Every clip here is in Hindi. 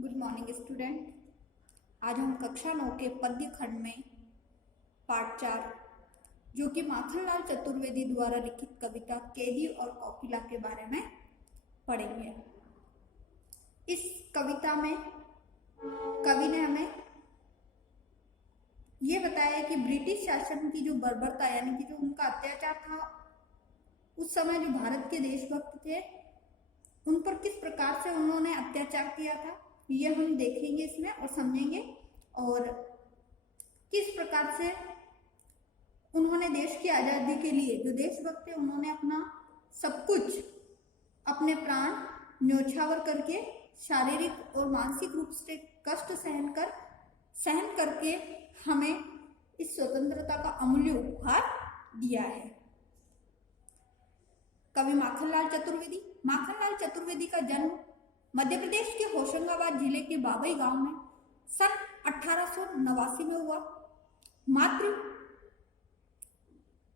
Good morning student. आज हम कक्षा 9 के पद्य खंड में पाठ 4 जो कि माखनलाल चतुर्वेदी द्वारा लिखित कविता कैदी और कोकिला के बारे में पढ़ेंगे। इस कविता में कवि ने हमें ये बताया कि ब्रिटिश शासन की जो बर्बरता यानी कि जो उनका अत्याचार था, उस समय जो भारत के देशभक्त थे उन पर किस प्रकार से उन्होंने अत्याचार किया था, ये हम देखेंगे इसमें और समझेंगे। और किस प्रकार से उन्होंने देश की आजादी के लिए, जो देशभक्त थे, उन्होंने अपना सब कुछ, अपने प्राण न्योछावर करके शारीरिक और मानसिक रूप से कष्ट सहन करके हमें इस स्वतंत्रता का अमूल्य उपहार दिया है। कवि माखनलाल चतुर्वेदी का जन्म मध्य प्रदेश के होशंगाबाद जिले के बाबई गांव में सन 1889 में हुआ। मात्र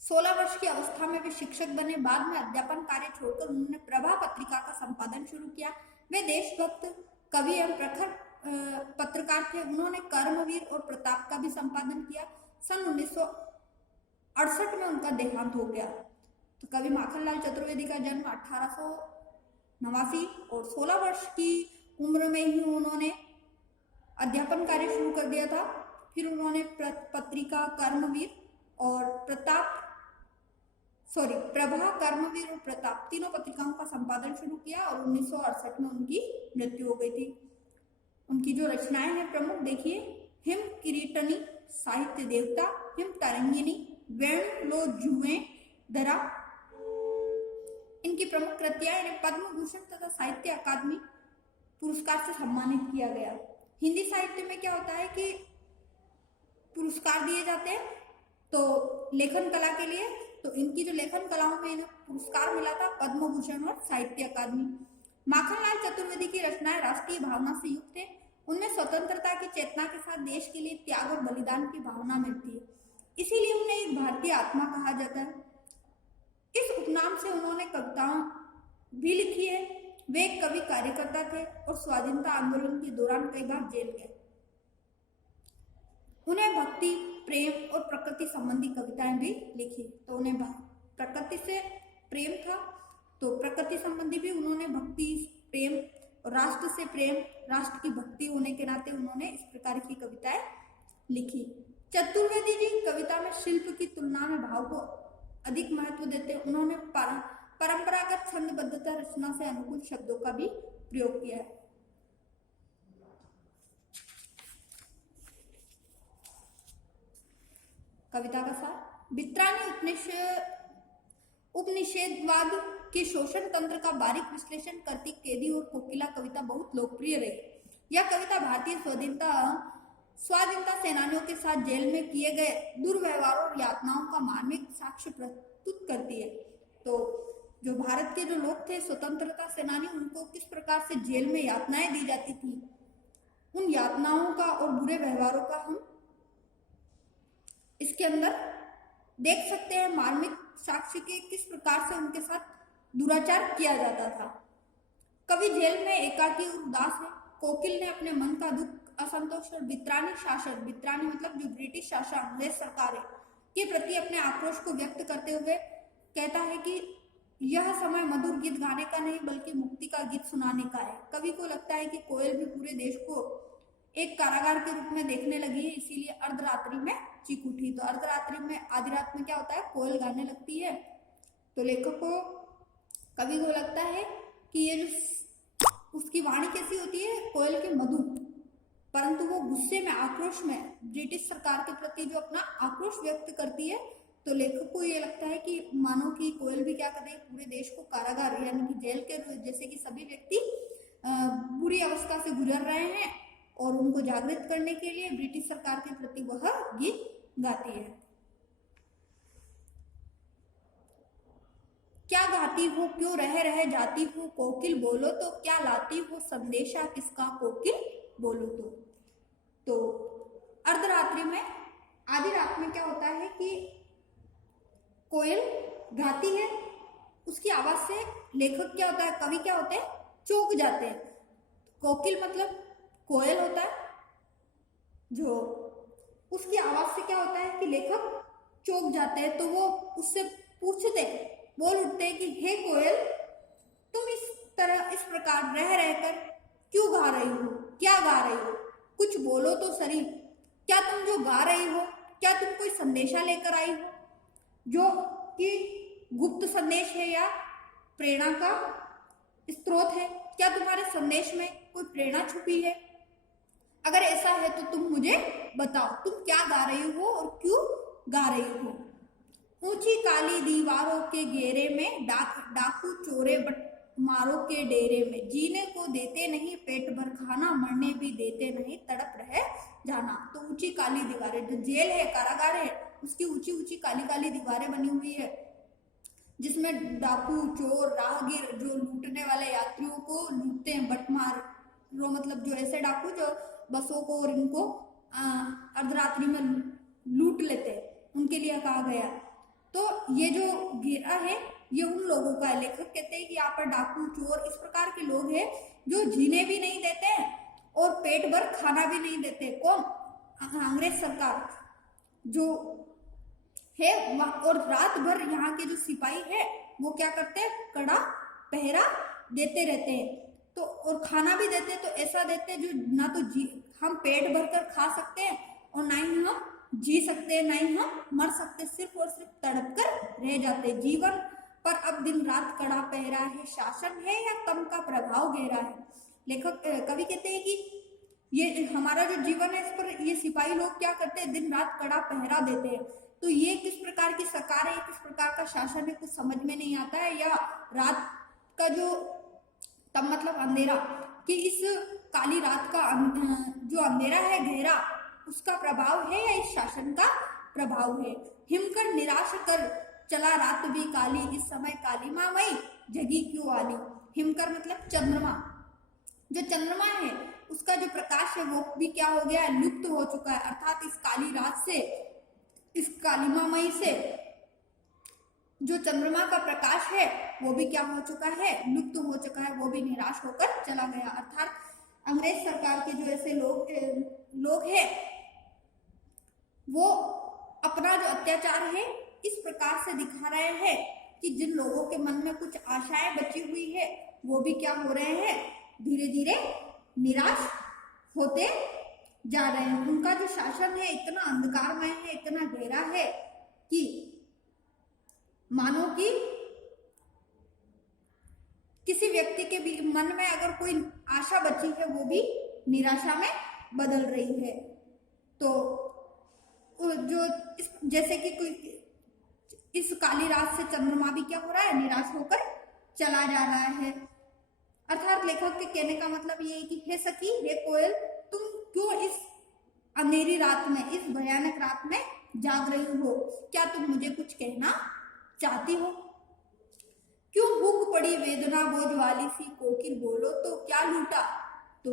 16 वर्ष की अवस्था में वे शिक्षक बने। बाद में अध्यापन कार्य छोड़कर उन्होंने प्रभा पत्रिका का संपादन शुरू किया। वे देशभक्त कवि एवं प्रखर पत्रकार थे। उन्होंने कर्मवीर और प्रताप का भी संपादन किया। सन 1968 में उनका देहांत हो गया। तो कवि माखनलाल चतुर्वेदी का जन्म 1889 और 16 वर्ष की उम्र में ही उन्होंने अध्यापन कार्य शुरू कर दिया था। फिर उन्होंने पत्रिका कर्मवीर और प्रभा, कर्मवीर और प्रताप तीनों पत्रिकाओं का संपादन शुरू किया और 1968 में उनकी मृत्यु हो गई थी। उनकी जो रचनाएं हैं प्रमुख देखिए, हिम किरीटनी साहित्य देवता, हिम तरंगिनी, वेणु लो जुए धरा, इनकी प्रमुख कृतियां इन्हें पद्म भूषण तथा साहित्य अकादमी पुरस्कार से सम्मानित किया गया। हिंदी साहित्य में क्या होता है कि पुरस्कार दिए जाते हैं तो लेखन कला के लिए, तो इनकी जो लेखन कलाओं में इन्हें पुरस्कार मिला था पद्म भूषण और साहित्य अकादमी। माखनलाल चतुर्वेदी की रचनाएं राष्ट्रीय भावना से युक्त है। उनमें स्वतंत्रता की चेतना के साथ देश के लिए त्याग और बलिदान की भावना मिलती है, इसीलिए उन्हें एक भारतीय आत्मा कहा जाता है। इस उपनाम से उन्होंने कविताएं भी लिखी है। वे एक कवि कार्यकर्ता थे और स्वाधीनता आंदोलन के दौरान कई बार जेल गए। उन्हें भक्ति, प्रेम और प्रकृति संबंधी कविताएं भी लिखी। तो उन्हें प्रकृति से प्रेम था, तो प्रकृति संबंधी भी उन्होंने भक्ति, प्रेम और राष्ट्र से प्रेम, राष्ट्र की भक्ति होने के नाते उन्होंने इस प्रकार की कविताएं लिखी। चतुर्वेदी जी कविता में शिल्प की तुलना में भाव को अधिक महत्व देते। उन्होंने परंपरागत छंदबद्धता रचना से अनुकूल शब्दों का भी प्रयोग किया है। कविता का सार, वित्रानी उपनिषेधवाद के शोषण तंत्र का बारीक विश्लेषण करती कैदी और कोकिला कविता बहुत लोकप्रिय रही। यह कविता भारतीय स्वाधीनता सेनानियों के साथ जेल में किए गए दुर्व्यवहार और यातनाओं का मार्मिक साक्ष्य प्रस्तुत करती है। तो जो भारत के जो लोग थे, स्वतंत्रता सेनानी, उनको किस प्रकार से जेल में यातनाएं दी जाती थी, उन यातनाओं का और बुरे व्यवहारों का हम इसके अंदर देख सकते हैं। मार्मिक साक्ष्य के किस प्रकार से उनके साथ दुराचार किया जाता था। कवि जेल में एकाकी और उदास है। कोकिल ने अपने मन का दुख, असंतोष और वित्रानी शासन, वित्रानी मतलब जो ब्रिटिश शासन, अंग्रेज सरकार है, के प्रति अपने आक्रोश को व्यक्त करते हुए कहता है कि यह समय मधुर गीत गाने का नहीं बल्कि मुक्ति का गीत सुनाने का है। कवि को लगता है कि कोयल भी पूरे देश को एक कारागार के रूप में देखने लगी है, इसीलिए अर्धरात्रि में चीख उठी। तो अर्धरात्रि में, आधी रात में क्या होता है, कोयल गाने लगती है। तो लेखक को, कवि को लगता है कि ये जो उसकी वाणी कैसी होती है, कोयल के मधुर, परंतु वो गुस्से में, आक्रोश में ब्रिटिश सरकार के प्रति जो अपना आक्रोश व्यक्त करती है। तो लेखक को ये लगता है कि मानो कि कोयल भी क्या कर रही है, पूरे देश को कारागार यानी कि जेल के जैसे कि सभी व्यक्ति बुरी अवस्था से गुजर रहे हैं और उनको जागृत करने के लिए ब्रिटिश सरकार के प्रति वह गीत गाती है। क्या गाती हो, क्यों रह जाती हो, कोकिल बोलो तो क्या लाती हो, संदेशा किसका, कोकिल बोलो तो अर्धरात्रि में, आधी रात में क्या होता है कि कोयल गाती है, उसकी आवाज से लेखक क्या होता है, कवि क्या होते हैं, चौंक जाते हैं। कोकिल मतलब कोयल होता है जो, उसकी आवाज से क्या होता है कि लेखक चौंक जाते हैं। तो वो उससे पूछते, बोल उठते हैं कि हे कोयल, तुम इस तरह इस प्रकार रह रहकर क्यों गा रही हो, क्या गा रही हो, कुछ बोलो तो सही। क्या तुम जो गा रही हो, क्या तुम कोई संदेशा लेकर आई हो जो कि गुप्त संदेश है या प्रेरणा का स्रोत है? क्या तुम्हारे संदेश में कोई प्रेरणा छुपी है? अगर ऐसा है तो तुम मुझे बताओ, तुम क्या गा रही हो और क्यों गा रही हो? ऊंची काली दीवारों के घेरे में डाकू चोरे मारों के डेरे में, जीने को देते नहीं पेट भर खाना, मरने भी देते नहीं तड़प रहे जाना। तो ऊंची काली दीवारें, जो जेल है, कारागार है, उसकी ऊंची ऊंची काली काली दीवारें बनी हुई है, जिसमें डाकू चोर राहगीर जो लूटने वाले यात्रियों को लूटते हैं, बटमार रो मतलब जो ऐसे डाकू जो बसों को और इनको अर्धरात्रि में लूट लेते हैं, उनके लिए कहा गया। तो ये जो घेरा है ये उन लोगों का है। लेखक कहते हैं कि यहाँ पर डाकू चोर इस प्रकार के लोग हैं जो जीने भी नहीं देते हैं और पेट भर खाना भी नहीं देते। कौन? अंग्रेज सरकार जो है। और रात भर यहाँ के जो सिपाही है वो क्या करते हैं? कड़ा पहरा देते रहते हैं। तो और खाना भी देते हैं, तो ऐसा देते हैं जो ना तो हम पेट भर कर खा सकते हैं और ना ही हम जी सकते हैं, ना ही हम मर सकते, सिर्फ और सिर्फ तड़प कर रह जाते। जीवन पर अब दिन रात कड़ा पहरा है, शासन है या कम का प्रभाव गहरा है। लेखक कवि कहते हैं कि ये हमारा जो जीवन है इस पर ये सिपाही लोग क्या करते हैं? दिन रात कड़ा पहरा देते हैं। तो ये किस प्रकार की सरकार है, किस प्रकार का शासन है, कुछ समझ में नहीं आता है। या रात का जो तब मतलब अंधेरा, कि इस काली रात का जो अंधेरा है गहरा, उसका प्रभाव है या इस शासन का प्रभाव है। हिमकर निराश कर चला रात भी काली, इस समय काली माँ मई जगी क्यों आली। हिमकर मतलब चंद्रमा, जो चंद्रमा है उसका जो प्रकाश है वो भी क्या हो गया है? लुप्त हो चुका है। अर्थात इस काली रात से, इस कालिमा मई से जो चंद्रमा का प्रकाश है वो भी क्या हो चुका है? लुप्त हो चुका है, वो भी निराश होकर चला गया। अर्थात अंग्रेज सरकार के जो ऐसे लोग हैं वो अपना जो अत्याचार है इस प्रकार से दिखा रहे हैं कि जिन लोगों के मन में कुछ आशाएं बची हुई है वो भी क्या हो रहे हैं? धीरे धीरे निराश होते जा रहे हैं। उनका जो शासन है इतना अंधकारमय है, इतना गहरा है कि मानो कि किसी व्यक्ति के भी मन में अगर कोई आशा बची है वो भी निराशा में बदल रही है। तो जो जैसे कि कोई इस काली रात से चंद्रमा भी क्या हो रहा है? निराश होकर चला जा रहा है। अर्थात लेखक के कहने का मतलब ये है कि हे सखी, हे कोयल, तुम क्यों इस अंधेरी रात में, इस भयानक रात में जाग रही हो? क्या तुम मुझे कुछ कहना चाहती हो? क्यों भूख पड़ी वेदना बोझ वाली सी कोकिल, बोलो तो क्या लूटा। तो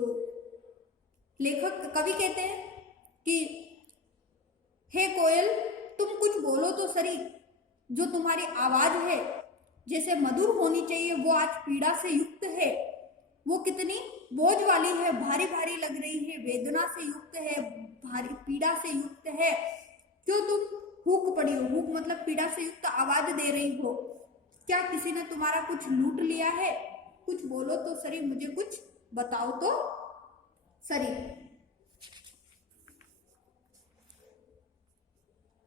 लेखक कवि कहते हैं कि हे कोयल, तुम कुछ बोलो तो सही। जो तुम्हारी आवाज है जैसे मधुर होनी चाहिए वो आज पीड़ा से युक्त है। वो कितनी बोझ वाली है, भारी भारी लग रही है, वेदना से युक्त है, भारी पीड़ा से युक्त है। क्यों तुम हुक पड़ी हो? हुक मतलब पीड़ा से युक्त आवाज दे रही हो। क्या किसी ने तुम्हारा कुछ लूट लिया है? कुछ बोलो तो सही, मुझे कुछ बताओ तो सही।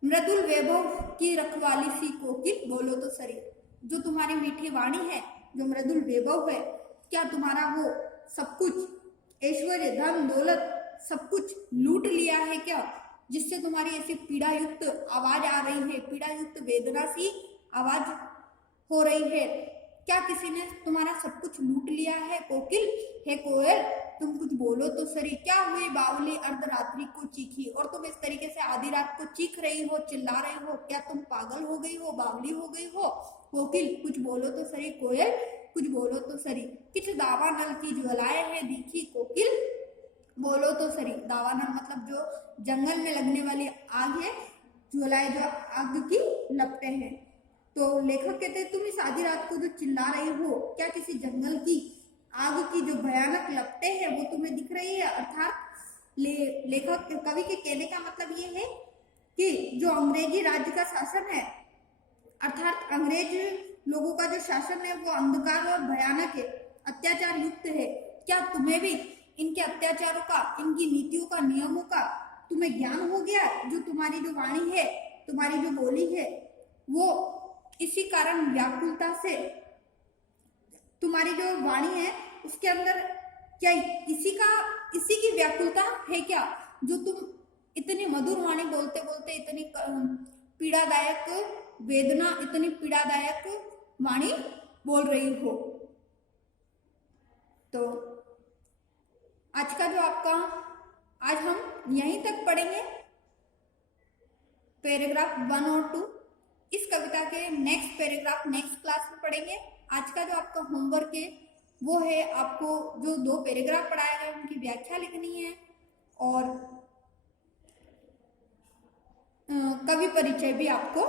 मृदुल वैभव की रखवाली सी कोकिल, बोलो तो सही। जो तुम्हारी मीठी वाणी है, जो मृदुल वैभव है, क्या तुम्हारा वो सब कुछ ऐश्वर्य धन दौलत सब कुछ लूट लिया है क्या, जिससे तुम्हारी ऐसी पीड़ा युक्त आवाज आ रही है, पीड़ा युक्त वेदना सी आवाज हो रही है? क्या किसी ने तुम्हारा सब कुछ लूट लिया है? कोकिल, हे कोयल, तुम कुछ बोलो तो सही। क्या हुई बावली अर्धरात्रि को चीखी, और तुम इस तरीके से आधी रात को चीख रही हो, चिल्ला रही हो, क्या तुम पागल हो गई हो, बावली हो गई हो? कोकिल, कुछ बोलो तो सही। कोयल, कुछ बोलो तो सही। किछ दावा नल की ज्वालाएं हैं दिखी, कोकिल, बोलो तो सही। दावा नल मतलब जो जंगल में लगने वाली आग है, ज्वालाएं जो आग की लपटें हैं। तो लेखक कहते हैं तुम इस आधी रात को जो चिल्ला रही हो, क्या किसी जंगल की आग की जो भयानक लपटें हैं वो तुम्हें दिख रही है। अर्थात लेखक कवि के कहने का मतलब ये है कि जो अंग्रेजी राज्य का शासन है, अर्थात अंग्रेज लोगों का जो शासन है वो अंधकार और भयानक है, अत्याचार युक्त है। क्या तुम्हें भी इनके अत्याचारों का, इनकी नीतियों का, नियमों का तुम्हें ज्ञान हो गया? जो तुम्हारी जो वाणी है, तुम्हारी जो बोली है, वो इसी कारण व्याकुलता से, तुम्हारी जो वाणी है उसके अंदर क्या इसी की व्याकुलता है क्या, जो तुम इतनी मधुर वाणी बोलते बोलते इतनी पीड़ादायक वेदना, इतनी पीड़ादायक वाणी बोल रही हो। तो आज का जो आपका, आज हम यहीं तक पढ़ेंगे पैराग्राफ 1 और 2। इस कविता के नेक्स्ट पैराग्राफ नेक्स्ट क्लास में पढ़ेंगे। आज का जो आपका होमवर्क है वो है, आपको जो 2 पैराग्राफ पढ़ाए गए उनकी व्याख्या लिखनी है और कवि परिचय भी आपको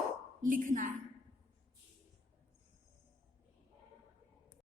लिखना है।